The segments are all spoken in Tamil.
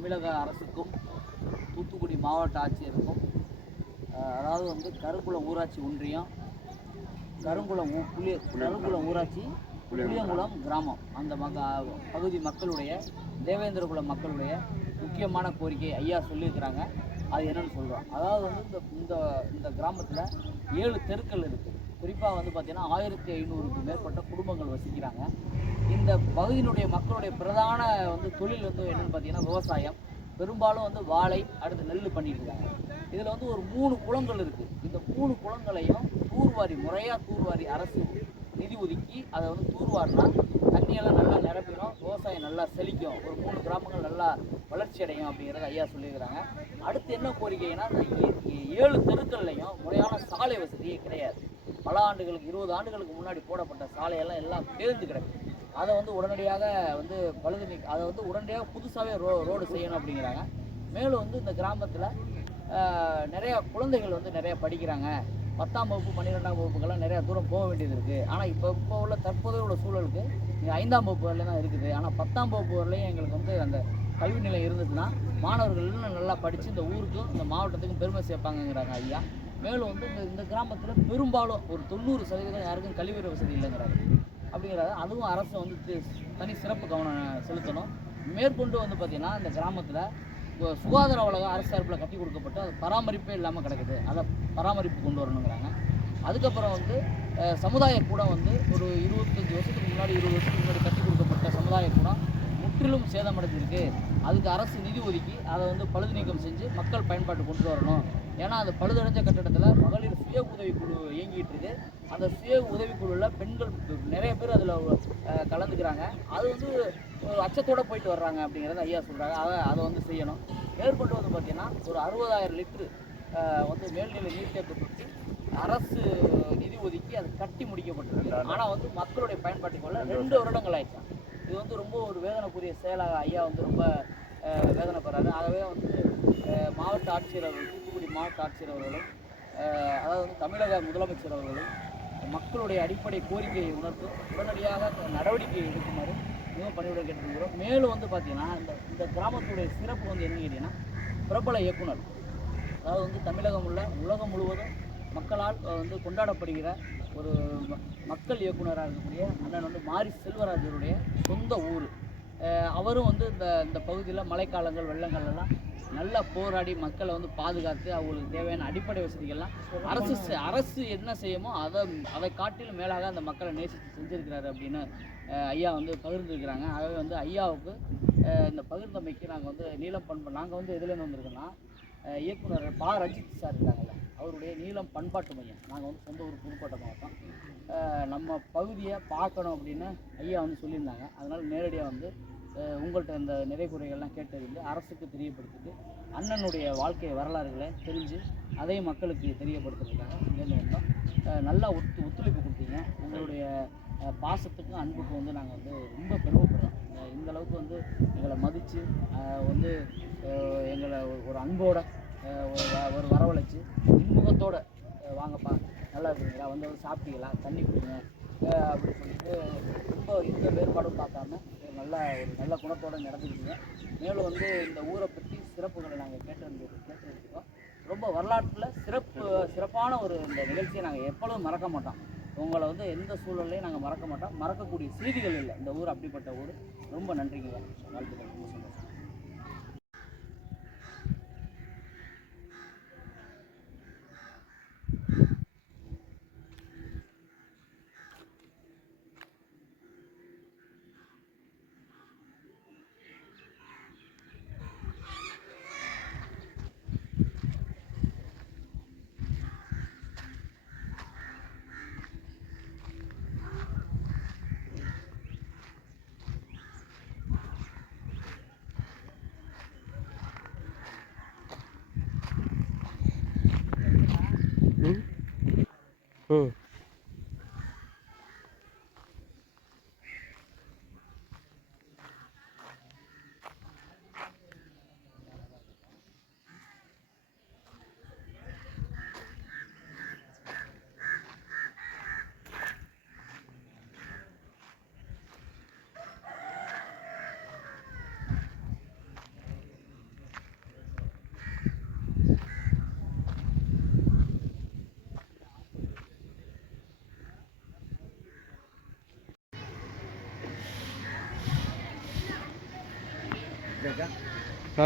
தமிழக அரசுக்கும் தூத்துக்குடி மாவட்ட ஆட்சியருக்கும் அதாவது வந்து கருங்குளம் ஊராட்சி ஒன்றியம் கருங்குளம் ஊ- புளிய கருங்குளம் ஊராட்சி புளியங்குளம் கிராமம். அந்த மக பகுதி மக்களுடைய தேவேந்திரகுலம் மக்களுடைய முக்கியமான கோரிக்கை ஐயா சொல்லியிருக்கிறாங்க. அது என்னன்னு சொல்கிறோம் அதாவது வந்து இந்த இந்த இந்த கிராமத்தில் ஏழு தெருக்கள் இருக்குது குறிப்பாக வந்து பார்த்திங்கன்னா ஆயிரத்தி ஐநூறுக்கு மேற்பட்ட குடும்பங்கள் வசிக்கிறாங்க. இந்த பகுதியினுடைய மக்களுடைய பிரதான வந்து தொழில் வந்து என்னன்னு பார்த்தீங்கன்னா விவசாயம். பெரும்பாலும் வந்து வாழை அடுத்து நெல் பண்ணிட்டு இருக்காங்க. இதில் வந்து ஒரு மூணு குளங்கள் இருக்குது இந்த மூணு குளங்களையும் தூர்வாரி முறையாக தூர்வாரி அரசு நிதி ஒதுக்கி அதை வந்து தூர்வாரினா தண்ணியெல்லாம் நல்லா நிரப்பிடும் விவசாயம் நல்லா செழிக்கும். ஒரு மூணு கிராமங்கள் நல்லா வளர்ச்சி அடையும் அப்படிங்கிறத ஐயா சொல்லியிருக்கிறாங்க. அடுத்து என்ன கோரிக்கைன்னா இந்த ஏழு தெருக்கள்லையும் முறையான சாலை வசதியே கிடையாது. பல ஆண்டுகளுக்கு இருபது ஆண்டுகளுக்கு முன்னாடி போடப்பட்ட சாலையெல்லாம் எல்லாம் தேர்ந்து கிடக்கு. அதை வந்து உடனடியாக வந்து பழுது நீக்க அதை வந்து உடனடியாக புதுசாகவே ரோ ரோடு செய்யணும் அப்படிங்கிறாங்க. மேலும் வந்து இந்த கிராமத்தில் நிறையா குழந்தைகள் வந்து நிறையா படிக்கிறாங்க. பத்தாம் வகுப்பு பன்னிரெண்டாம் வகுப்புக்கெல்லாம் நிறையா தூரம் போக வேண்டியது இருக்குது ஆனால் இப்போ இப்போ உள்ள தற்போதைய உள்ள சூழலுக்கு இங்கே ஐந்தாம் வகுப்பு வரலையும் தான் இருக்குது. ஆனால் பத்தாம் வகுப்பு வரலையும் எங்களுக்கு வந்து அந்த கல்வி நிலை இருந்ததுன்னா மாணவர்கள் இன்னும் நல்லா படித்து இந்த ஊருக்கும் இந்த மாவட்டத்துக்கும் பெருமை சேர்ப்பாங்கங்கிறாங்க ஐயா. மேலும் வந்து இந்த இந்த கிராமத்தில் பெரும்பாலும் ஒரு தொண்ணூறு சதவீதம் யாருக்கும் கழிவறை வசதி இல்லைங்கிறாங்க அப்படிங்கிறத அதுவும் அரசு வந்து தனி சிறப்பு கவனம் செலுத்தணும். மேற்கொண்டு வந்து பார்த்திங்கன்னா இந்த கிராமத்தில் சுகாதார உலகம் அரசு சார்பில் கட்டி கொடுக்கப்பட்டு அது பராமரிப்பே இல்லாமல் கிடக்குது. அதை பராமரிப்பு கொண்டு வரணுங்கிறாங்க. அதுக்கப்புறம் வந்து சமுதாய கூடம் வந்து ஒரு இருபத்தஞ்சி வருஷத்துக்கு முன்னாடி இருபது வருஷத்துக்கு முன்னாடி கட்டி கொடுக்கப்பட்ட சமுதாய கூடம் முற்றிலும் சேதமடைஞ்சிருக்கு. அதுக்கு அரசு நிதி ஒதுக்கி அதை வந்து பழுது நீக்கம் செஞ்சு மக்கள் பயன்பாட்டு கொண்டு வரணும். ஏன்னா அந்த பழுதடைஞ்ச கட்டடத்தில் மகளிர் சுய உதவிக்குழு இயங்கிட்டு இருக்கு. அந்த சுய உதவிக்குழுவில் பெண்கள் நிறைய பேர் அதில் கலந்துக்கிறாங்க. அது வந்து ஒரு அச்சத்தோட போயிட்டு வர்றாங்க அப்படிங்கிறத ஐயா சொல்கிறாங்க அதை அதை வந்து செய்யணும். மேற்கொண்டு வந்து பார்த்திங்கன்னா ஒரு அறுபதாயிரம் லிட்ரு வந்து மேல்நிலை நீர்த்தேக்க தொட்டி அரசு நிதி ஒதுக்கி அது கட்டி முடிக்கப்பட்டிருக்கு. ஆனால் வந்து மக்களுடைய பயன்பாட்டுக்குள்ள ரெண்டு வருடங்கள் ஆயிடுச்சு. இது வந்து ரொம்ப ஒரு வேதனைக்குரிய செயலாக ஐயா வந்து ரொம்ப வேதனைப்படுறாரு. ஆகவே வந்து மாவட்ட ஆட்சியர் அவர்கள் தூத்துக்குடி மாவட்ட ஆட்சியர் அவர்களும் அதாவது வந்து தமிழக முதலமைச்சர் அவர்களும் மக்களுடைய அடிப்படை கோரிக்கையை உணர்த்தும் உடனடியாக நடவடிக்கை எடுக்குமாறு மிகவும் பணியுடன் கேட்டுக்கிறோம் மேலும் வந்து பார்த்தீங்கன்னா இந்த இந்த கிராமத்துடைய சிறப்பு வந்து என்ன கேட்டிங்கன்னா பிரபல இயக்குனர். அதாவது வந்து தமிழகம் உள்ள உலகம் முழுவதும் மக்களால் வந்து கொண்டாடப்படுகிற ஒரு மக்கள் இயக்குனராக இருக்கக்கூடிய அண்ணன் வந்து மாரி செல்வராஜருடைய சொந்த ஊர். அவரும் வந்து இந்த இந்த பகுதியில் மழைக்காலங்கள் வெள்ளங்கள் எல்லாம் நல்லா போராடி மக்களை வந்து பாதுகாத்து அவங்களுக்கு தேவையான அடிப்படை வசதிகள்லாம் அரசு செ- அரசு என்ன செய்யுமோ அதை அதை காட்டிலும் மேலாக அந்த மக்களை நேசித்து செஞ்சுருக்கிறாரு அப்படின்னு ஐயா வந்து பகிர்ந்துருக்கிறாங்க. ஆகவே வந்து ஐயாவுக்கு இந்த பகிர்ந்தமைக்கு நாங்கள் வந்து நீளம் பண்பு நாங்கள் வந்து எதுலேருந்து வந்திருக்கோன்னா இயக்குனர் பா. ரஞ்சித் சார் இருக்காங்கல்ல. அவருடைய நீளம் பண்பாட்டு மையம். நாங்கள் வந்து சொந்த ஊர் புதுக்கோட்டை மாவட்டம் நம்ம பகுதியை பார்க்கணும் அப்படின்னு ஐயா வந்து சொல்லியிருந்தாங்க. அதனால் நேரடியாக வந்து உங்கள்கிட்ட இந்த நிறை குறைகள்லாம் கேட்டறிந்து அரசுக்கு தெரியப்படுத்திட்டு அண்ணனுடைய வாழ்க்கை வரலாறுகளை தெரிஞ்சு அதையும் மக்களுக்கு தெரியப்படுத்துறதுக்காக இங்கேருந்து வந்தோம் நல்லா ஒத்து ஒத்துழைப்பு கொடுத்தீங்க. உங்களுடைய பாசத்துக்கும் அன்புக்கும் வந்து நாங்கள் வந்து ரொம்ப பெருமைப்படுறோம். இந்த- அளவுக்கு வந்து எங்களை மதித்து வந்து எங்களை ஒரு- அன்போட ஒரு ஒரு வரவழைச்சு இன்முகத்தோட வாங்கப்பா நல்லா இருக்குங்களா வந்து வந்து சாப்பிட்டீங்களா? தண்ணி குடிங்க அப்படின்னு அப்படி சொல்லிட்டு ரொம்ப எந்த வேறுபாடும் பார்க்காம ஒரு நல்ல ஒரு நல்ல குணத்தோடு நடந்துக்கிட்டீங்க. மேலும் வந்து இந்த ஊரை பற்றி சிறப்புகளை நாங்கள் கேட்டு கேட்டிருக்கோம். ரொம்ப வரலாற்றில் சிறப்பு சிறப்பான ஒரு இந்த நிகழ்ச்சியை நாங்கள் எப்பொழுதும் மறக்க மாட்டோம். உங்களை வந்து எந்த சூழல்லையும் நாங்கள் மறக்க மாட்டோம். மறக்கக்கூடிய செய்திகள் இல்லை. இந்த ஊர் அப்படிப்பட்ட ஊர். ரொம்ப நன்றிங்க. வாழ்த்துக்கள். ரொம்ப ஆ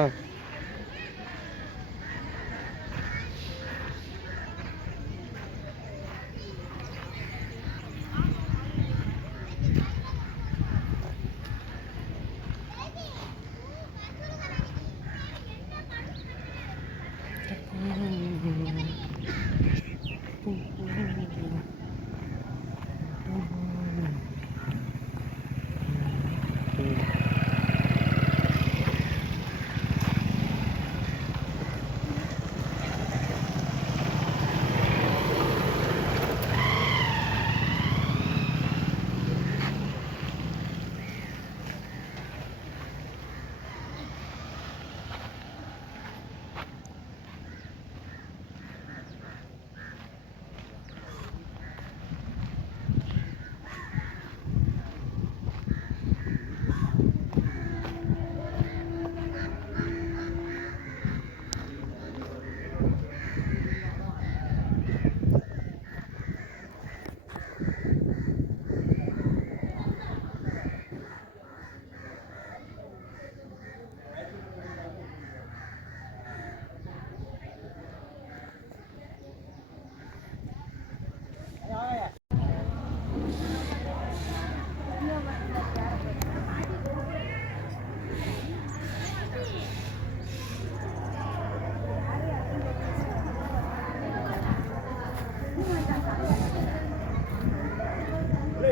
இல்லை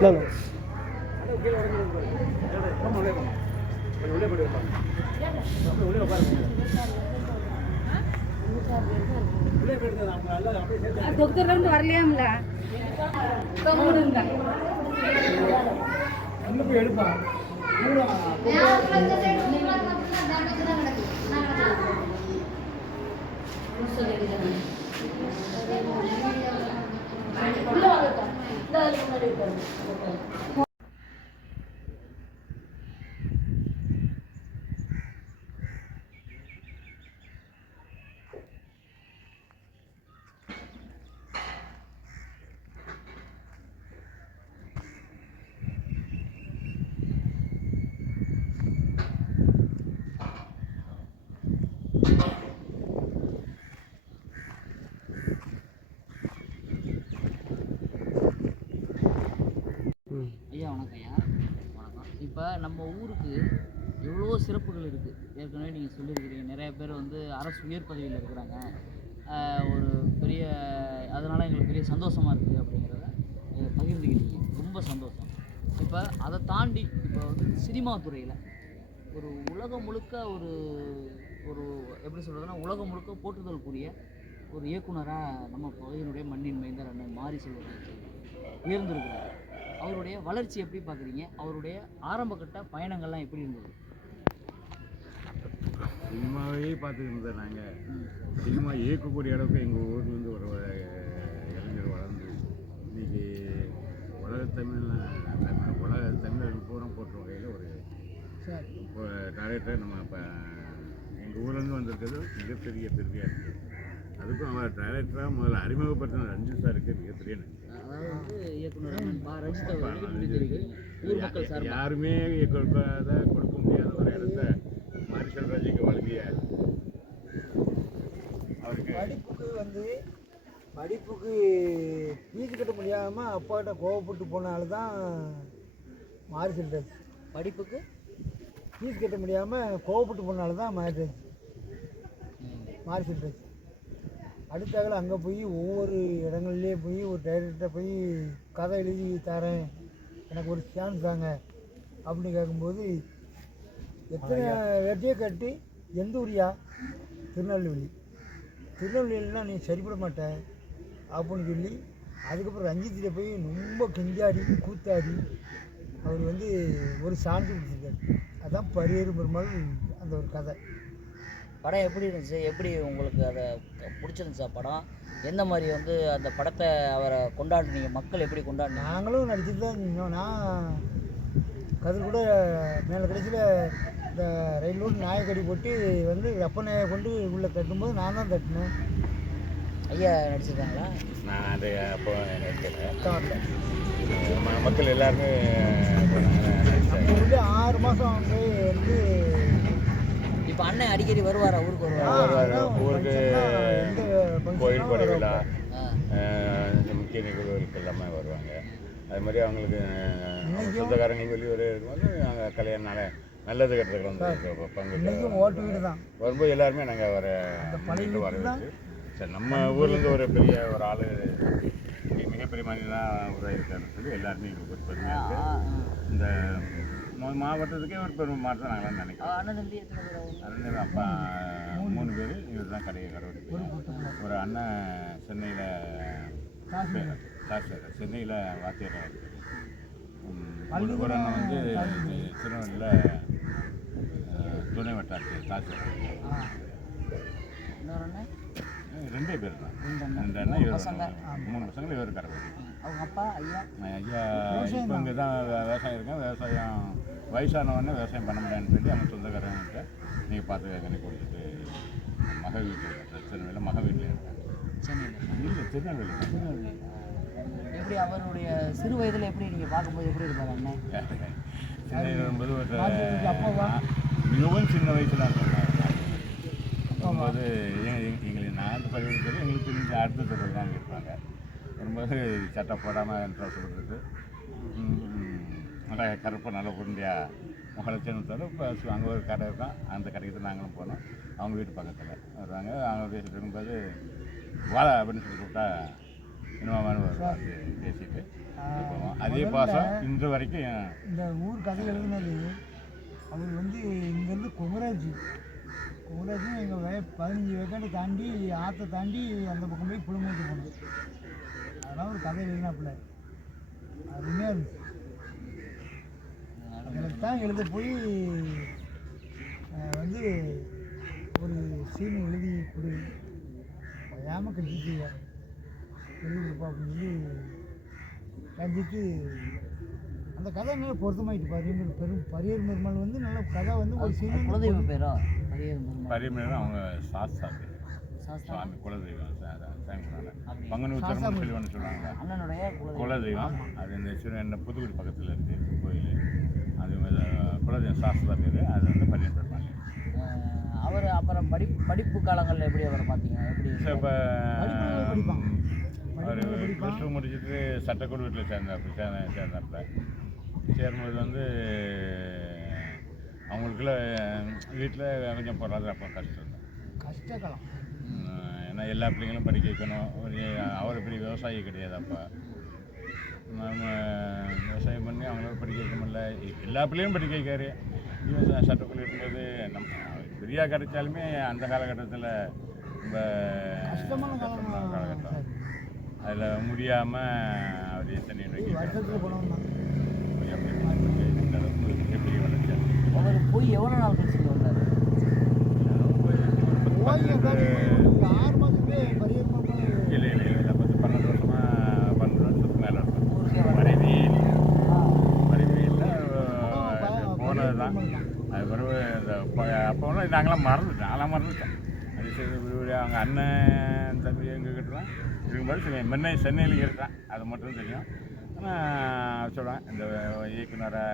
இல்லை டாக்டர் வந்து வரலையாம்ல? கம்முடுங்க ம் ஐயா வணக்கம் ஐயா வணக்கம் இப்போ நம்ம ஊருக்கு எவ்வளோ சிறப்புகள் இருக்குது ஏற்கனவே நீங்கள் சொல்லியிருக்கிறீங்க. நிறைய பேர் வந்து அரசு உயர் பதவியில் இருக்கிறாங்க. ஒரு பெரிய அதனால் எங்களுக்கு பெரிய சந்தோஷமாக இருக்குது அப்படிங்கிறத அஹ் பகிர்ந்துக்கிட்டீங்க ரொம்ப சந்தோஷம். இப்போ அதை தாண்டி இப்போ வந்து சினிமா துறையில் ஒரு உலகம் முழுக்க ஒரு ஒரு எப்படி சொல்கிறதுனா உலகம் முழுக்க போற்றுதல் கூடிய ஒரு இயக்குனராக நம்ம பகுதியினுடைய மண்ணின் மைந்தர் அண்ணன் மாறி செல்வராஜ் உயர்ந்திருக்கிறார். அவருடைய வளர்ச்சி எப்படி பார்க்குறீங்க? அவருடைய ஆரம்ப கட்ட பயணங்கள்லாம் எப்படி இருந்தது? சினிமாவே பார்த்துட்டு இருந்தோம் நாங்கள் சினிமா இயக்கக்கூடிய அளவுக்கு எங்கள் ஊர்லேருந்து ஒரு இளைஞர் வளர்ந்து இன்னைக்கு உலக தமிழ் உலக தமிழர்கள் பூரா போற்ற வகையில் ஒரு டைரக்டர் நம்ம இப்போ எங்கள் ஊர்லேருந்து வந்திருக்கிறது மிகப்பெரிய பெருமையாக இருக்குது அதுக்கும் அவர் டைரக்டராக முதல்ல அறிமுகப்படுத்தின ரஞ்சித் சாருக்கு மிகப்பெரிய நன்றி. யாருமே கொடுக்காத கொடுக்க முடியாத ஒரு இடத்த மாரி செல்வராஜுக்கு வழங்கிய அவருக்கு படிப்புக்கு வந்து படிப்புக்கு ஃபீஸ் கட்ட முடியாமல் அப்பாட்ட கோவப்பட்டு போனால தான் மாறி செல்றாச்சு படிப்புக்கு? ஃபீஸ் கட்ட முடியாமல் கோவப்பட்டு போனால தான் மாறிடுச்சு மாறி செல்றாச்சு அடுத்தாகல அங்கே போய் ஒவ்வொரு இடங்கள்லேயே போய் ஒரு டைரக்டர்கிட்ட போய் கதை எழுதி தரேன். எனக்கு ஒரு சான்ஸ் தாங்க. அப்படின்னு கேட்கும்போது எத்தனை வெட்டியை கட்டி எந்த ஊரியா? திருநெல்வேலி. திருநெல்வேலினா நீ சரிப்பட மாட்ட. அப்படின்னு சொல்லி அதுக்கப்புறம் ரஞ்சித்திட்ட போய் ரொம்ப கெஞ்சாடி கூத்தாடி அவர் வந்து ஒரு சான்று கொடுத்துருக்காரு. அதான் பரியேறும் பெருமாள் அந்த ஒரு கதை. படம் எப்படி இருந்துச்சு? எப்படி உங்களுக்கு அதை பிடிச்சிருந்துச்சா படம்? எந்த மாதிரி வந்து அந்த படத்தை அவரை கொண்டாடுனீங்க? மக்கள் எப்படி கொண்டாடினாங்க? நாங்களும் நடிச்சுட்டு தான் இருந்தோம். நான் கதிர் கூட மேலே கடைசியில் இந்த ரயிலோடு நாயக்கடி போட்டு வந்து ரப்பனை கொண்டு உள்ளே தட்டும்போது நான் தான் தட்டினேன். ஐயா நடிச்சிருக்காங்களா? நான் அதை அப்போ நடிக்கல. மக்கள் எல்லாருமே ஆறு மாதம் அங்கே இருந்து இப்போ அண்ணன் அடிக்கடி வருவாரா ஊருக்கு வருவாரா? ஊருக்கு கோயில் கொடை விழா முக்கிய நிகழ்வுகளுக்கு எல்லாமே வருவாங்க. அது மாதிரி அவங்களுக்கு சொந்தக்காரங்களுக்கு வெளியூர் இருக்கும்போது நாங்கள் கல்யாண நாள நல்லது கட்டுறதுக்கு வந்து பங்கு ஓட்டு வீடு தான். வரும்போது எல்லாருமே நாங்கள் வர வீட்டு வர வச்சு சரி நம்ம ஊர்லேருந்து ஒரு பெரிய ஒரு ஆள் மிகப்பெரிய மனிதனாக உருவாயிருக்காருன்னு சொல்லி எல்லாருமே எங்களுக்கு ஒரு பெருமையாக இருக்குது ஆ. இந்த மா- மாவட்டத்துக்கே ஒரு பெருமை தான் நாங்களாம் நினைக்கிறோம் அண்ணன் தம்பி அண்ணன் அப்பா மூணு பேர் இவர் தான் கடையை கடவுள் ஒரு அண்ணன் சென்னையில் சாஸ்திரம் சென்னையில் வாத்தியாராக இருக்கு ஒரு அண்ணன் வந்து திருநெல்வேலியில் துணை வட்டாரத்தில் தாசில்தார் இன்னொரு அண்ணன் ரெண்டே பேர் தான். ரெண்டு இவர் பசங்க? மூணு பசங்க இவர் கடவுள் அவங்க அப்பா ஐயா. ஐயா இப்போ இங்கே தான் விவசாயம் இருக்கேன். விவசாயம் வயசானவொடனே விவசாயம் பண்ண முடியாதுன்னு சொல்லி அவங்க சொந்தக்காரங்கிட்ட நீங்கள் பார்த்து கணக்கு கொடுத்துட்டு மக வீட்டில் இருக்கேன். திருநெல்வேலியில் மக வீட்டில் இருக்கேன். சென்னையில். இல்லை திருநெல்வேலி திருநெல்வேலி. எப்படி அவருடைய சிறு வயதில் எப்படி நீங்கள் பார்க்கும்போது எப்படி இருப்பார் அண்ணன்? சென்னையில் வரும்போது ஒரு மிகவும் சின்ன வயசில் வரும்போது எங்களுக்கு நாட்டு பள்ளிக்கூடத்தில் எங்களுக்கு தெரிஞ்ச அடுத்த தொடர் தான் இருப்பாங்க. வரும்போது சட்டை போடாமல் ட்ரெஸ் கொடுத்துட்டு நல்லா கருப்பை நல்லா உருண்டையாக முகலட்சணத்தோடு இப்போ அங்கே ஒரு கடை இருக்கும். அந்த கடைக்கு தான் நாங்களும் போனோம். அவங்க வீட்டு பக்கத்தில் வருவாங்க. அவங்க பேசிட்டு இருக்கும்போது வாழை அப்படின்னு சொல்லி கூப்பிட்டா இன்னும் வருவாங்க பேசிட்டு போவோம் அதே பாசம் இன்று வரைக்கும் இந்த ஊர் கதை எழுதினது அவர் வந்து இங்கேருந்து குமராஜ் குமராஜ் எங்கள் வே பதினஞ்சு வேக்காடு தாண்டி ஆற்றை தாண்டி அந்த பக்கம் போய் புழுமூட்டு போனது அதெல்லாம் ஒரு கதை எழுதினாப்புல. அருமையாக இருந்துச்சு. எனக்கு தான் எழுத போய் வந்து ஒரு சீன் எழுதி கொடு. ஏம கட்டிட்டு எழுதி கொடுப்பா அப்படின்னு சொல்லி கண்டித்து அந்த கதை நல்லா பொருத்தமாயிட்டு பரியர் பெரும் பரியர் பெருமாள் வந்து நல்ல கதை வந்து ஒரு சீன் குலதெய்வ பேரோ? பரியர் பெருமாள் பரிமையில அவங்க சாஸ்தா பேர். சாஸ்தா சுவாமி குலதெய்வம் சா- சா- சாமிக்குனால. அப்படி. பங்குனி உத்தரம்னு சொல்லி ஒன்று சொல்லுவாங்களா அண்ணனுடைய குலதெய்வம். அது இந்த சிறு என்ன புதுக்குடி பக்கத்தில் இருக்குது கோயில். அது குலதெய்வம் சாஸ்திரா பேர். அது வந்து பரியன் பெருமாள் அவர் அப்புறம் படி படிப்பு காலங்களில் எப்படி அவரை பார்த்தீங்க? எப்படி? இப்போ. அவர் ப்ளஸ் டூ முடிச்சுட்டு சட்டக்கூட வீட்டில் சேர்ந்தாப்பு சேர்ந்த சேர்ந்தாப்புல. சேரும்போது வந்து அவங்களுக்குள்ள வீட்டில் கொஞ்சம் பொருளாதார அப்போ கஷ்டம். தான் கஷ்டகாலம் உம், ஏன்னா எல்லா பிள்ளைங்களும் படிக்க வைக்கணும். ஒரு அவர் பெரிய விவசாயி கிடையாது அப்போ. நம்ம விவசாயம் பண்ணி அவங்கள படிக்க வைக்க முடியல. எல்லா பிள்ளையும் படிக்க வைக்காரு. இவன் சட்டக்குள்ள இருக்கும்போது நம்ம ஃப்ரீயாக கிடைச்சாலுமே அந்த காலகட்டத்தில் ரொம்ப கஷ்டமான காலகட்டம். அதில் முடியாமல் அவர் எத்தனை நோக்கி மிகப்பெரிய வளர்ச்சி அவர் போய் எவ்வளோ நாள் கழிச்சு வந்தார் ஆறு இல்லை இல்லை இல்லை பத்து பன்னெண்டு வருஷமாக பன்னெண்டு வருஷத்துக்கு மேலே இருக்கும் ஊருக்கே வர இல்லை போனது தான் அது பிறகு இந்த அப்போலாம் நாங்களாம் மறந்துட்டோம் அதெல்லாம் மறந்துட்டேன் அது சரி அவங்க அண்ணன் தம்பி எங்ககிட்ட தான் இருக்கும்போது சரி சென்னையில் இருக்கான் அது மட்டும் தெரியும். சொல்லுவேன் இந்த இயக்குனரை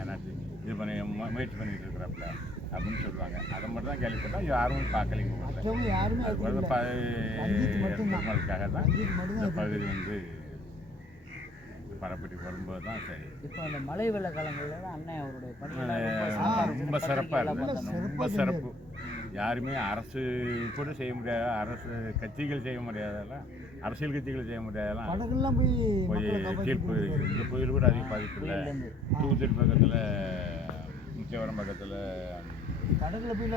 என்னாச்சு இது பண்ணி முயற்சி பண்ணிட்டு இருக்கிறாப்புல அப்படின்னு சொல்லுவாங்க. அதை மட்டும் தான் கேள்விப்பட்டோம் யாரும் பார்க்கலைங்க. பெருமாளுக்காக தான் இந்த பகுதி வந்து பரப்பட்டி வரும்போது தான் சரி. இப்போ அந்த மழை வெள்ள காலங்களில் அண்ணன் அவருடைய ரொம்ப சிறப்பாக இருந்தது. சிறப்பாக ரொம்ப சிறப்பு. யாருமே அரசு கூட செய்ய முடியாத அரசு கட்சிகள் செய்ய முடியாதெல்லாம் அரசியல் கட்சிகள் செய்ய முடியாதெல்லாம் போய் தீர்ப்பு இந்த கோயில் கூட அதிக பாதிப்பு இல்லை. தூத்துக்குடி பக்கத்தில் முக்கியவரம் பக்கத்தில் போய்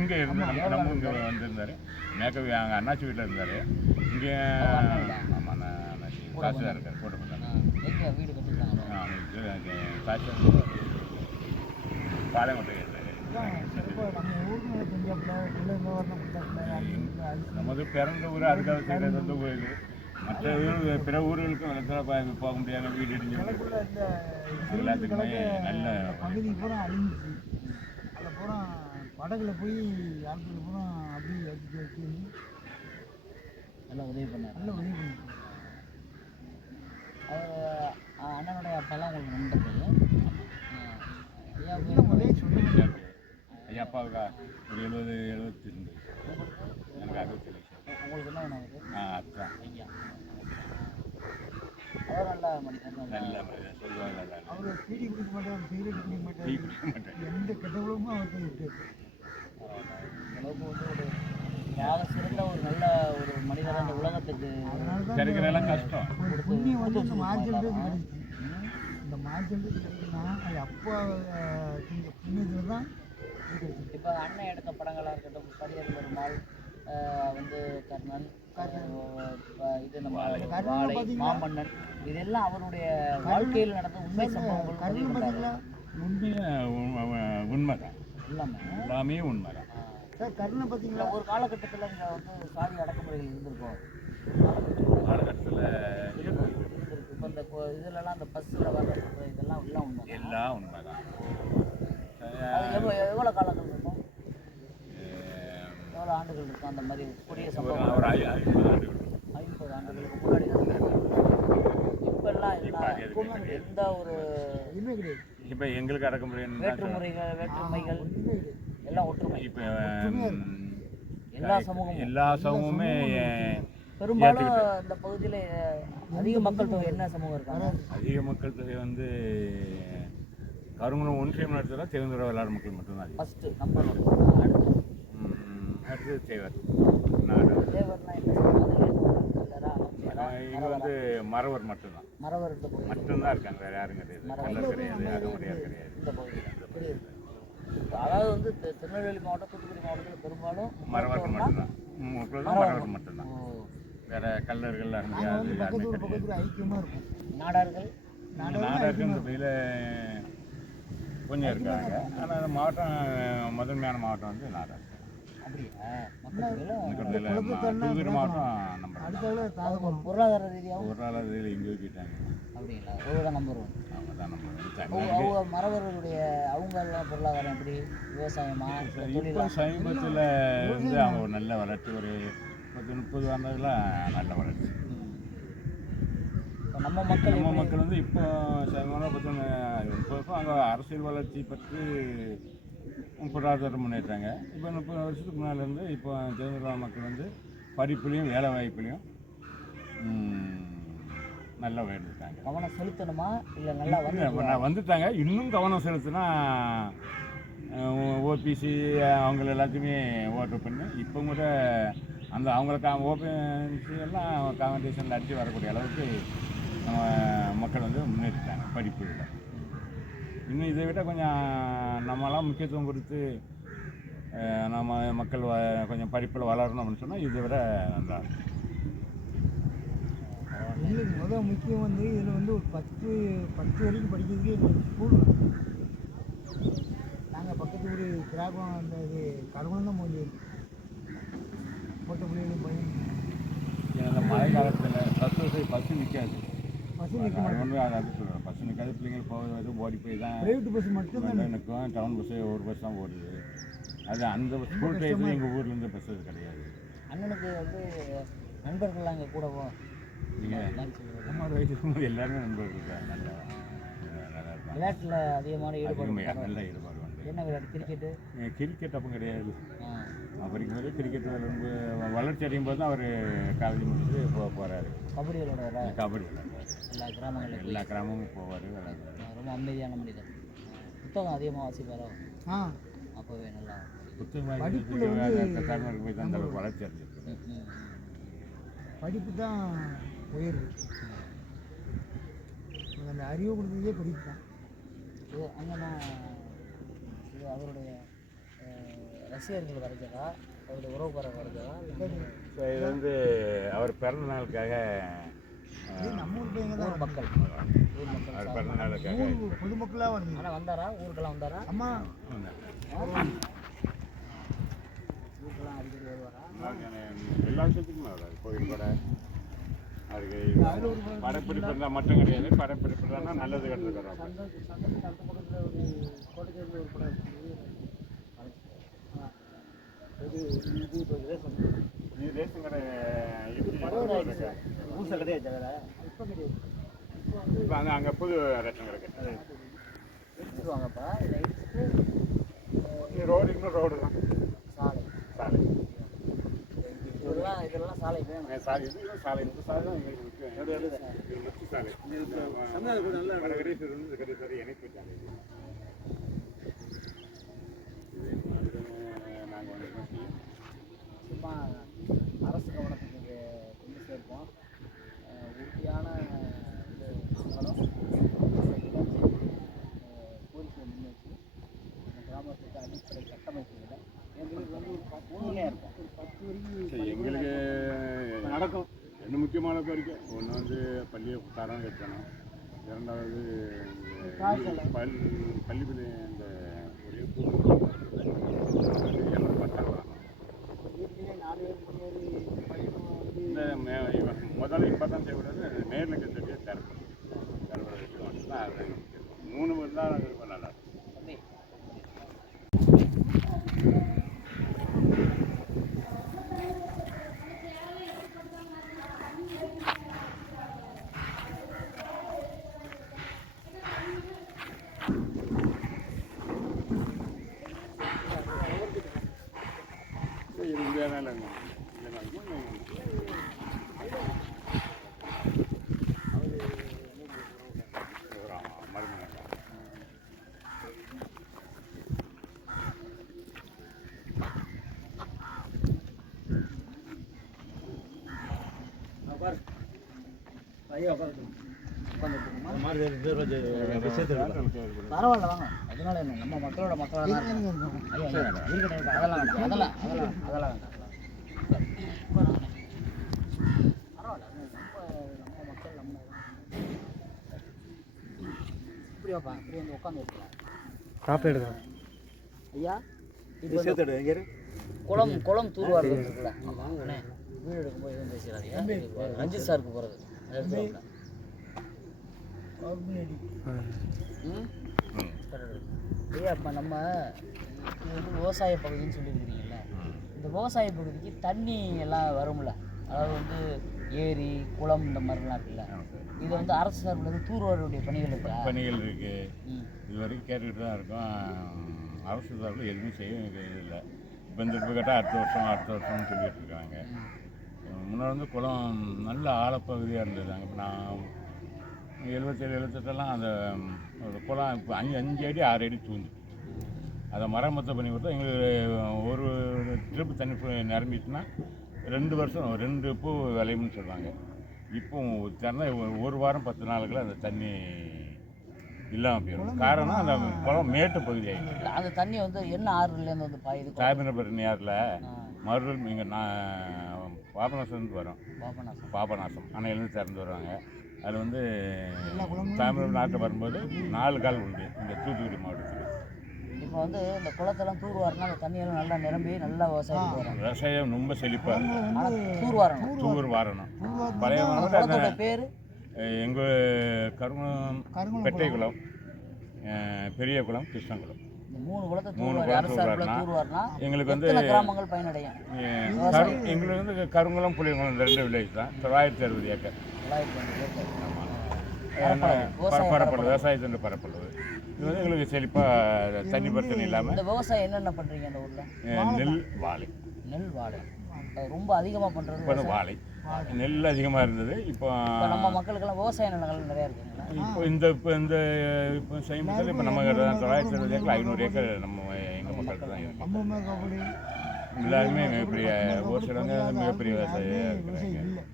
இங்கே இருந்தார்? நம்ம இங்கே வந்திருந்தார். மேக்கவி அங்கே அண்ணாச்சி வீட்டில் இருந்தார். இங்கே ஆமாம் அண்ணா அண்ணாச்சி. காசுதான் இருக்கார் கட்டிருக்காங்க அவங்களுக்கு காசு நமது பிறந்த ஊர் அதுக்காக செய்கிறது வந்து கோயில். மற்ற ஊர் பிற ஊர்களுக்கும் வெள்ளத்தில் போக முடியாத வீடு இடிஞ்சு எல்லாத்துக்குமே நல்ல பகுதி பூரா அழிஞ்சிச்சு. அதில் பூரா படகுல போய் ஆட்கள் பூரா அப்படியே வச்சு வச்சு நல்லா உதவி பண்ணார். நல்ல உதவி பண்ணிச்சு அவர் அண்ணனுடைய அப்பாலாம் உங்களுக்கு நண்பர்கள். ஐயா அப்பாவுக்கு ஒரு எழுபது எழுபத்தி ரெண்டு எனக்கு அறுபத்தி லட்சம் உங்களுக்கு என்ன ஆ அதான் ஐயா நல்ல சொல்லுவாங்க அவர் பீடி குடிக்க மாட்டார் சிகரெட் குடிக்க மாட்டார் எந்த கெட்டவளும் அவருக்கு இருக்காது அளவுக்கு வந்து ஒரு ஆக சிறந்த ஒரு நல்ல ஒரு மனிதர் அந்த உலகத்துக்கு கிடைக்கிறதெல்லாம் கஷ்டம் புண்ணியம் வந்து இந்த இந்த மார்ஜன்றது கிடைக்குன்னா அது அப்பா புண்ணியத்தில் தான் இப்போ அண்ணன் எடுத்த படங்களாக இருக்கட்டும் படியல் பெருமாள் வந்து கர்ணன் இது நம்ம கர்ணன்? மாமன்னன் இதெல்லாம் அவருடைய வாழ்க்கையில் நடந்த உண்மை சம்பவங்கள் பதிவு கருணை பண்றாரு. பார்த்தீங்களா உண்மையாக உண்மைதான். எல்லாமே. எல்லாமே உண்மைதான். சார் கருணை இல்ல, பார்த்தீங்களா ஒரு காலகட்டத்தில் இங்கே வந்து சாதி அடக்குமுறைகள் இருந்திருக்கும். காலகட்டத்தில் இப்போ இந்த கொ- இதுலலாம் அந்த பஸ்ஸில் வர்ற இதெல்லாம் எல்லாம் உண்மை எல்லாம் உண்மைதான். அது எவ்வளோ எவ்வளோ காலங்கள் இருக்கும்? எவ்வளோ ஆண்டுகள் இருக்கும் அந்த மாதிரி கொடிய சம்பவம் ஒரு ஐம்பது ஆண்டுகள். ஐம்பது ஆண்டுகளுக்கு முன்னாடி இப்பெல்லாம் கிடையாது. எந்த ஒரு கிடையாது இப்போ எங்களுக்கு அடக்க முடியும் வேற்றுமுறைகள் வேற்றுமைகள் எல்லாம் ஒற்றுமை. இப்போ எல்லா சமூகமும். எல்லா சமூகமே பெரும்பாலும் இந்த பகுதியில் அதிக மக்கள் தொகை என்ன சமூகம் இருக்காங்க அதிக மக்கள் தொகை வந்து கருங்குளம் ஒன்றியம் நடத்துகிறா தேவேந்திர விளையாடு மக்கள் மட்டும்தான். ஃபஸ்ட்டு நம்பர் அடுத்தது தேவர். நாடு. இங்கே வந்து மறவர் மட்டும்தான். மறவர் மட்டும்தான் இருக்காங்க வேற யாரும் கிடையாது. கல்லர் கிடையாது அகமுடையார் கிடையாது இந்த பகுதியில். அதாவது வந்து திருநெல்வேலி மாவட்டம் தூத்துக்குடி மாவட்டத்தில் பெரும்பாலும் மறவர்கள் மட்டும்தான். மறவர் மட்டும்தான். வேற கல்லர்கள் பக்கத்து ஊர் பக்கத்து ஐக்கியமாக இருக்கும். நாடார்கள்? இந்த கொஞ்சம் இருக்காங்க. ஆனால் மாவட்டம் முதன்மையான மாவட்டம் வந்து தொகையில் தூத்துக்குடி மாவட்டம் நம்ம பொருளாதார ஒரு நாள் இதில் இங்கே வச்சுட்டாங்க அப்படிங்களா? அவங்க நம்பர் ஒன் அவங்க தான் நம்ம அவங்க அவங்க மறவர்களுடைய அவங்க எல்லாம் பொருளாதாரம் எப்படி? விவசாயமா? இப்போ சமீபத்தில் வந்து அவங்க ஒரு நல்ல வளர்ச்சி ஒரு பத்து முப்பது ஆண்டுகளாக நல்ல வளர்ச்சி இப்போ நம்ம மக்கள் நம்ம மக்கள் வந்து இப்போ சமீபமாக பார்த்தோன்னா இப்போ அங்கே அரசியல் வளர்ச்சி பற்றி பொருளாதாரம் முன்னேற்றாங்க இப்போ முப்பது வருஷத்துக்கு முன்னால் இருந்து இப்போ தேர்ந்தெடுத்த மக்கள் வந்து படிப்புலையும் வேலை வாய்ப்புலையும் நல்லா உயர்ந்துட்டாங்க. கவனம் செலுத்தணுமா? இல்லை நல்லா வந்து நான் வந்துட்டாங்க. இன்னும் கவனம் செலுத்தினா ஓபிசி அவங்கள எல்லாத்தையுமே ஓட்டு பண்ணி. இப்போ கூட அந்த அவங்களுக்கு ஓபிசி எல்லாம் காம்படிஷனில் அடித்து வரக்கூடிய அளவுக்கு நம்ம மக்கள் வந்து முன்னேறிட்டாங்க படிப்புல. இன்னும் இதை விட கொஞ்சம் நம்மளாம் முக்கியத்துவம் கொடுத்து நம்ம மக்கள் வ- கொஞ்சம் படிப்பில் வளரணும் அப்படின்னு சொன்னால் இதை விட நல்லா இல்லை எங்களுக்கு முதல் முக்கியம் வந்து இதில் வந்து ஒரு பத்து பத்து வரைக்கும் படிக்கிறதுக்கே எங்களுக்கு ஸ்கூல் நாங்கள் பக்கத்து ஊர் கிராமம் அந்த இது கருவணம் தான் போய் பொட்ட பிள்ளைகளும் பையன் ஏன்னா இந்த மழை காலத்தில் பஸ் வசதி பஸ்ஸு நிற்காது பஸ் நிற்க மாட்டேன் ஒன்று அது சொல்லுவேன் பஸ் நிற்காது பிள்ளைங்கள் போகிறது ஓடி போய் தான் ப்ரைவேட் பஸ் மட்டும்தான் வந்து நிற்கும். டவுன் பஸ்ஸு ஒரு பஸ் தான் ஓடுது. அது அந்த ஸ்கூல் டைத்தில் எங்கள் ஊர்லேருந்து பஸ் அது கிடையாது. அண்ணனுக்கு வந்து நண்பர்கள்லாம் அங்கே கூடவோ நீங்கள் நம்ம வயசு எல்லாருமே நண்பர்கள் இருக்காங்க நல்லா விளையாட்டில் அதிகமான ஈடுபாடு. நல்ல ஈடுபாடு என்ன விளையாட்டு? கிரிக்கெட்டு கிரிக்கெட் அப்போ கிடையாது. நான் படிக்கும்போது கிரிக்கெட் விளையாடும்போது வளர்ச்சி அடையும் போது தான் அவர் காலேஜ் முடிச்சுட்டு போக போகிறாரு கபடி விளையாடுவாரா கபடி விளையாடுறாரு எல்லா கிராமங்களையும் எல்லா கிராமமும் போவார் ரொம்ப அமைதியான மனிதர். புத்தகம் அதிகமாக வாசிப்பாரோ? ஆ. அப்போவே நல்லா புத்தகம் தலைமுறைக்கு போய் தான் அந்த வளர்ச்சி அடைஞ்சிருக்கு. படிப்பு தான் உயர்வு அந்த அறிவு கொடுத்ததே படிப்பு தான். அங்கன்னா இது அவருடைய ரசிகர்கள் வரைஞ்சதா அவருடைய உறவுக்காரர் வரைஞ்சதா இது வந்து அவர் பிறந்த நாளுக்காக நம்ம ஊர் பையங்க தான் மக்கள். ஊர் மக்கள் அவர் பிறந்த நாளுக்காக. ஊர் பொதுமக்களாக வருது. ஆனால் வந்தாரா? ஊருக்கெல்லாம் வந்தாரா? அம்மா. ஊருக்கெல்லாம் அடிக்கடி வருவாரா? எல்லா விஷயத்துக்குமே வராது கோயில் கூட அதுக்கு படப்பிடிப்பு இருந்தால் மட்டும் கிடையாது. படப்பிடிப்பு நல்லது கட்டுருக்குறோம் சந்தைக்கு சந்தைக்கு அந்த பக்கத்தில் ஒரு கோட்டைக்கு ஒரு படம் இருக்குது ஆ. இது இது இப்போ ரேஷன் நீ ரேஷன் கடை ஊச கிடையாது ஜகதா இப்போ கிடையாது இப்போ அந்த அங்கே புது ரேஷன் கடை கட்டு எடுத்துருவாங்கப்பா. இல்லை இடிச்சுட்டு ரோடு இன்னும் ரோடு தான். சாலை. சாலை. இதெல்லாம் இதெல்லாம் சாலை வேணும். சாலை. இது சாலை. இந்த சாலை. தான் எங்களுக்கு இது சாலை வடகரீஸ்வரர் வந்து இந்த கரீஸ்வரர் இணைப்பு சாலை இது. இது அதில் நாங்கள் வந்து என்ன செய்யும் சும்மா அரசு கவனத்துக்கு இது கொண்டு சேர்ப்போம் அஹ் உறுதியான இது சம்பளம் இணைஞ்சு கோரிக்கையை முன்வச்சு இந்த கிராமத்துக்கு அடிப்படை கட்டமைப்புகளை எங்களுக்கு வந்து உறுதுணையாக இருக்கும் ஒரு பத்து வரைக்கும் சரி, எங்களுக்கு நடக்கும் ரெண்டு முக்கியமான கோரிக்கை ஒன்று வந்து பள்ளியை தரம் கட்டணும் இரண்டாவது இந்த பல் பள்ளிப்பள்ளி இந்த ஒரே பத்தாம் வீட்லேயே நாலு பேர் மூணு பேர் பையனும் வந்து இந்த மே இவன் முதல்ல இப்போ தான் செய்யக்கூடாது நேரில் இருக்கிறதே தரணும் தரப்படுறதுக்கு வந்துதான் அது முக்கியம். மூணு பேர் தான் ரொம்ப நல்லா இருக்கும் தம்பி சரி, இது இந்த வேலை இல்லை. இந்த வேலை இல்லை. ஒரு மருமகன் உட்காரு ஐயா உட்காரு உட்காந்துருக்குமா பரவாயில்ல வாங்க. அதனால என்ன நம்ம மக்களோட இருக்கட்டும். அதெல்லாம் அதெல்லாம் அதெல்லாம் அதெல்லாம் வேண்டாம். உட்காருங்க. பரவாயில்ல அது நம்ம நம்ம மக்கள் நம்ம இப்படி வந்து உட்காந்து காப்பி எடுக்கலாம் ஐயா இப்போ குளம் குளம் தூர்வார் இருக்குல்ல. அண்ணே வீடு எடுக்கும்போது எதுவும் பேசிடாதீங்க இப்போ ரஞ்சித் சாருக்கு போகிறது ஐயா இப்போ நம்ம இது வந்து விவசாய பகுதின்னு சொல்லியிருக்கிறீங்கல்ல. இந்த விவசாய பகுதிக்கு தண்ணி எல்லாம் வரும்ல. அதாவது வந்து ஏரி குளம் இந்த மாதிரிலாம் இருக்குல்ல. இது வந்து அரசு சார்பில் இருந்து தூர்வாருடைய பணிகள் இருக்கா? பணிகள் இருக்குது ம். இது வரைக்கும் கேட்டுக்கிட்டு தான் இருக்கோம். அரசு சார்பில் எதுவும் செய்ய இல்லை. இப்போ இந்த இப்போ கேட்டால் அடுத்த வருஷம் அடுத்த வருஷம்னு சொல்லிட்டு இருக்காங்க. முன்னாடி வந்து குளம் நல்ல ஆழப்பகுதியாக இருந்தது. அங்கே இப்போ நான் எழுபத்தேழு எழுபத்தெட்டெல்லாம் அந்த ஒரு குளம் இப்போ அஞ்சு அஞ்சு அடி ஆறு அடி தூந்து அதை மரமத்தை பண்ணி கொடுத்தா எங்களுக்கு ஒரு ட்ரிப் தண்ணி நிரம்பிட்டுனா ரெண்டு வருஷம் ரெண்டு பூ விளையும்னு சொல்கிறாங்க இப்போ திறந்தா ஒரு- வாரம் பத்து நாளுக்குள்ள அந்த தண்ணி இல்லாமல் போயிடும் காரணம் அந்த குளம் மேட்டு பகுதி ஆகிடுச்சு அந்த தண்ணி வந்து என்ன ஆறுலேருந்து வந்து பாயுது? தாமிரபரணி ஆறில். மறுபடியும் இங்கே நான் பாபநாசத்துலேருந்து வரோம். பாபநாசம். பாபநாசம். அணையிலேருந்து திறந்து வருவாங்க. அதில் வந்து தாமிரபரணி நாட்டில் வரும்போது நாலு கால் உண்டு. இந்த தூத்துக்குடி மாவட்டத்தில். இப்போ வந்து இந்த குளத்தெல்லாம் தூர்வாருனா அந்த தண்ணியெல்லாம் நல்லா நிரம்பி நல்லா விவசாயத்துக்கு வரும் விவசாயம் ரொம்ப செழிப்பாக இருக்கும் ஆனால் தூர்வாரணும். தூர் வாரணும். பழைய பேர்? எங்கள் கருங்குளம் பெட்டைக்குளம் பெரிய குளம் கிருஷ்ணகுளம். மூணு குளத்தை மூணு தூர்வாரி குளம் அரசு சார்பில் தூர்வாரினா, எங்களுக்கு வந்து கிராமங்கள் பயனடையும்? எங்களுக்கு வந்து கருங்குளம் புளியங்குளம் இந்த ரெண்டு வில்லேஜ் தான். தொள்ளாயிரத்தி அறுபது ஏக்கர். தொள்ளாயிரத்தி ஐம்பது ஏக்கர். ஆமாம் பரப்பளவு விவசாயத்தின் பரப்பளவு இது வந்து எங்களுக்கு செழிப்பாக தண்ணி பிரச்சனை இல்லாமல் இந்த விவசாயம் என்னென்ன பண்ணுறீங்க அந்த ஊரில்? நெல் வாழை. நெல் வாழை ரொம்ப அதிகமாக பண்ணுறது வாழை. நெல் அதிகமாக இருந்தது. இப்போ இப்போ நம்ம மக்களுக்கெல்லாம் விவசாய நிலங்கள் நிறையா இருக்குங்களா? இப்போ இந்த இப்போ இந்த இப்போ சமீபத்தில் இப்போ நம்ம கிட்ட தொள்ளாயிரத்தி அறுபது ஏக்கர் ஐநூறு ஏக்கர் நம்ம எங்கள் மக்கள்கிட்ட தான் கபடி எல்லாருமே மிகப்பெரிய ஒரு சிலவங்க மிகப்பெரிய விவசாயியாக இருக்கிறாங்க.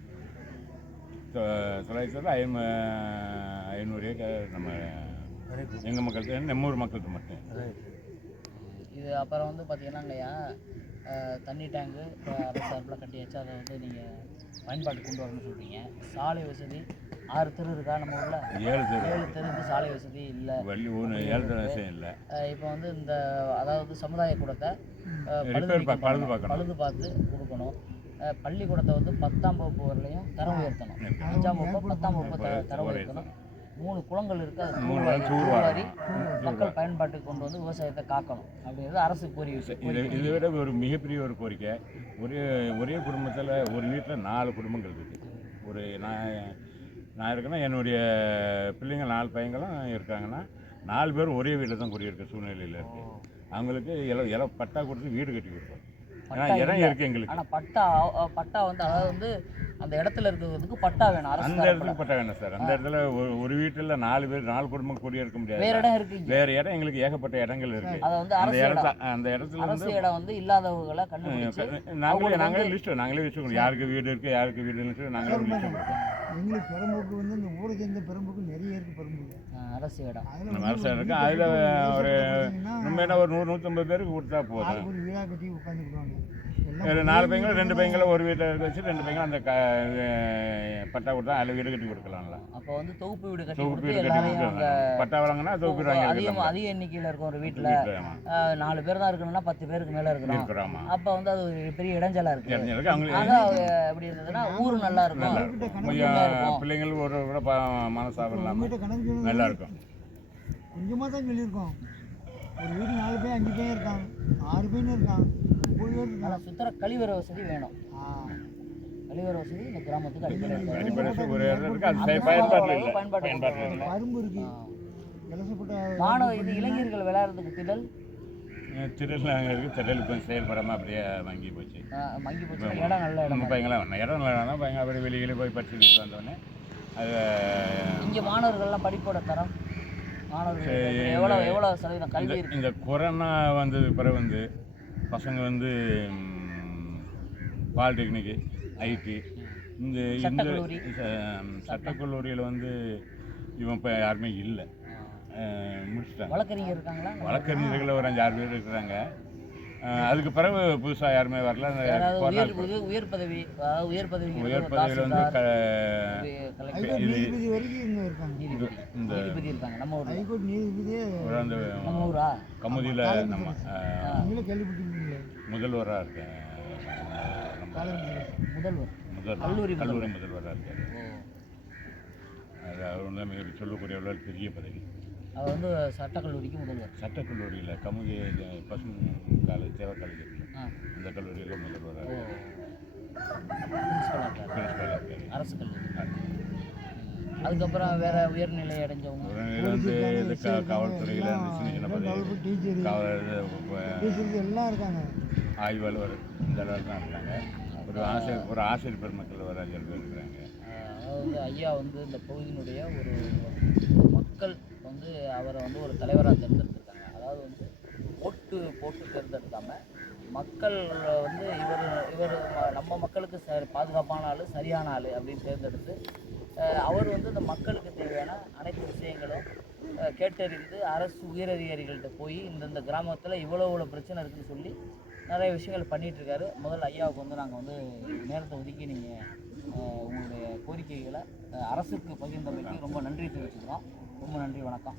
தொள்ளாயிரத்தி அறுபது ஐநூ ஐநூறு ஏக்கர் நம்ம எங்கள் மக்களுக்கு நம்ம ஊர் மக்களுக்கு மட்டும். இது அப்புறம் வந்து பார்த்தீங்கன்னாங்கய்யா தண்ணி டேங்கு இப்போ அரசு சார்பில் கட்டியாச்சு அதை வந்து நீங்கள் பயன்பாட்டுக்கு கொண்டு வரணும்னு சொல்கிறீங்க சாலை வசதி ஆறு தெரு இருக்கா நம்ம ஊரில்? ஏழு தெரு. ஏழு தெருக்கு சாலை வசதி இல்லை. வள்ளி ஒன்று ஏழு தெரு விஷயம் இல்லை. இப்போ வந்து இந்த அதாவது சமுதாய கூடத்தை பழுது பழுது பண்ணணும். பார்க்கணும். பழுது பார்த்து கொடுக்கணும். பள்ளிக்கூடத்தை வந்து பத்தாம் வகுப்பு வரலையும் தரம் உயர்த்தணும். அஞ்சாம் வகுப்பு பத்தாம் வகுப்பு த தரம் உயர்த்தணும். மூணு குளங்கள் இருக்கு. அது மூணு தூர்வாரி தூர் தூர்வாரி மக்கள் பயன்பாட்டுக்கு கொண்டு வந்து விவசாயத்தை காக்கணும். அப்படிங்கிறது அரசு கோரி இதை இதை விட ஒரு மிகப்பெரிய ஒரு கோரிக்கை. ஒரே ஒரே குடும்பத்தில் ஒரு வீட்டில் நாலு குடும்பங்கள் இருக்குது ஒரு நான் நான் இருக்கேன்னா என்னுடைய பிள்ளைங்க நாலு பையங்களும் இருக்காங்கன்னா நாலு பேர் ஒரே வீட்டில் தான் குடியிருக்க சூழ்நிலையில் இருக்குது அவங்களுக்கு இல இல பட்டா கொடுத்து வீடு கட்டி கொடுப்போம் இடம் இல்ல. இருக்குது எங்களுக்கு. ஆனா பட்டா பட்டா வந்து அதாவது வந்து அந்த இடத்துல இருக்கிறதுக்கு பட்டா வேணும் அந்த. இடத்துக்கு பட்டா வேணும் சார். அந்த இடத்துல ஒரு ஒரு வீட்டில் நாலு பேர் நாலு குடும்பம் குடியிருக்க வேற முடியாது இடம் இருக்கு. வேற இடம் எங்களுக்கு ஏகப்பட்ட இடங்கள் இருக்கு. அதை வந்து அந்த அரசு இடத்த இடம். அந்த இடத்துல அரசு வந்து இடம் வந்து இல்லாதவங்களை கண்டுபிடிச்சு நாங்களே நாங்களே லிஸ்ட் நாங்களே வச்சுக்கணும் யாருக்கு வீடு இருக்கு யாருக்கு வீடுன்னு சொல்லி நாங்களே லிஸ்ட் எங்களுக்கு பெரம்புக்கு வந்து இந்த ஊரை சேர்ந்த பெரம்புக்கு நிறைய இருக்குது பெரம்புக்கு. அரசு இடம். அதில் நம்ம அரசு இருக்கு. அதில் ஒரு நம்ம என்ன ஒரு நூறு நூற்றம்பது பேருக்கு கொடுத்தா போதும். ஒரு வீடாக கட்டி உட்காந்துக்கிடுவாங்க ஒரு நாலு பையங்களும் ரெண்டு பையங்களும் ஒரு வீட்டில் இருக்க வச்சு ரெண்டு பையங்களும் அந்த க பட்டா கொடுத்தா அதில் வீடு கட்டி கொடுக்கலாம்ல. அப்போ வந்து தொகுப்பு வீடு கட்டி தொகுப்பு கொடுத்து வீடு கட்டி கொடுக்கலாம் பட்டா வழங்கினா தொகுப்பு வீடு வாங்கி அதிக எண்ணிக்கையில் இருக்கும் ஒரு வீட்டில் நாலு பேர் தான் இருக்கணும்னா பத்து பேருக்கு மேலே இருக்கணும். இருக்கிறாமா அப்போ வந்து அது ஒரு பெரிய இடைஞ்சலா இருக்கு. இருக்கு. அவங்களுக்கு எப்படி இருந்ததுன்னா ஊர் நல்லா இருக்கும். பிள்ளைங்களுக்கு ஒரு விட ப- மனசாபம் இல்லாமல் நல்லா இருக்கும் கொஞ்சமாக தான் சொல்லியிருக்கோம். ஒரு வீடு நாலு பேர் அஞ்சு பேர் இருக்காங்க ஆறு பேர் இருக்காங்க ஒம்பது பேர் இருக்காங்க ஆனால் சுத்தர கழிவறை வசதி வேணும். ஆ. கழிவறை வசதி இந்த கிராமத்துக்கு அடிப்படை இல்லை. கரும்பு இருக்கு. மாணவ இது இளைஞர்கள் விளையாடுறதுக்கு திடல்? திருடலாம் இருக்கு. திடல் இப்போ செயல்படாமல் அப்படியே வாங்கி போச்சு. மங்கி போச்சு. இடம் நல்ல இடம் நம்ம பையங்களாம் இடம் நல்லா இருந்தால் பையங்க அப்படியே வெளியில போய் படிச்சுட்டு வந்தோடனே அது இங்க மாணவர்கள்லாம் படிப்போட தரம். மாணவர்கள் எவ்வளோ இந்த- எவ்வளோ சதவீதம் கல்வி இந்த கொரோனா வந்ததுக்கு பிறகு வந்து பசங்க வந்து பாலிடெக்னிக்கு ஐடி இந்த இந்த சட்டக்கல்லூரி. சட்டக்கல்லூரியில் வந்து இவன் இப்போ யாருமே இல்லை. முடிச்சிட்டாங்க வழக்கறிஞர் இருக்காங்களா? வழக்கறிஞர்கள் ஒரு அஞ்சாறு பேர் இருக்கிறாங்க. அதுக்கு பிறகு புதுசாக யாருமே வரல. உயர் உயர் பதவி உயர் பதவி உயர் பதவியில் வந்து இந்த இருக்காங்க. நம்ம ஊர்ல. ஹைகோர்ட் நீதிபதியே ஒரு அந்த நம்ம ஊரா? கமுதியில் நம்ம முதல்வராக இருக்கேன் நம்ம முதல்வர். முதல்வர் கல்லூரி கல்லூரி முதல்வராக இருக்கார். ஓ. அது அவர் வந்து மிக சொல்லக்கூடிய ஒரு பெரிய பதவி. அவர் வந்து சட்டக்கல்லூரிக்கு முதல்வர் சட்டக்கல்லூரியில் கமுதி இது பசும் காலேஜ் சேவை காலேஜ் அந்த கல்லூரியில் முதல்வராக இருக்கார் அரசு கல்லூரி. அதுக்கப்புறம் வேற உயர்நிலை அடைஞ்சவங்க. வந்து காவல்துறையில் அந்த சின்ன சின்ன பதவி. டீச்சர். காவல் எல்லாம் இருக்காங்க. ஆய்வாளர் இந்த அளவில் தான் இருக்காங்க. ஒரு ஆசிரியர் ஒரு ஆசிரியர் பெருமக்கள் ஒரு பேர் இருக்கிறாங்க. அதாவது ஐயா வந்து இந்த பகுதியினுடைய ஒரு மக்கள் வந்து அவரை வந்து ஒரு தலைவராக தேர்ந்தெடுத்திருக்காங்க. அதாவது வந்து ஓட்டு போட்டு தேர்ந்தெடுக்காம மக்கள் வந்து இவர் இவர் நம்ம மக்களுக்கு ச பாதுகாப்பான ஆள் சரியான ஆள் அப்படின்னு தேர்ந்தெடுத்து அவர் வந்து இந்த மக்களுக்கு தேவையான அனைத்து விஷயங்களும் கேட்டறிந்து அரசு உயரதிகாரிகள்கிட்ட போய் இந்தந்த கிராமத்தில் இவ்வளோ இவ்வளோ பிரச்சனை இருக்குதுன்னு சொல்லி நிறைய விஷயங்கள் பண்ணிகிட்ருக்காரு முதல்ல ஐயாவுக்கு வந்து நாங்கள் வந்து நேரத்தை ஒதுக்கி நீங்கள் உங்களுடைய கோரிக்கைகளை அரசுக்கு பகிர்ந்தமைக்கு ரொம்ப நன்றி தெரிவிச்சுக்கிறோம். ரொம்ப நன்றி வணக்கம்.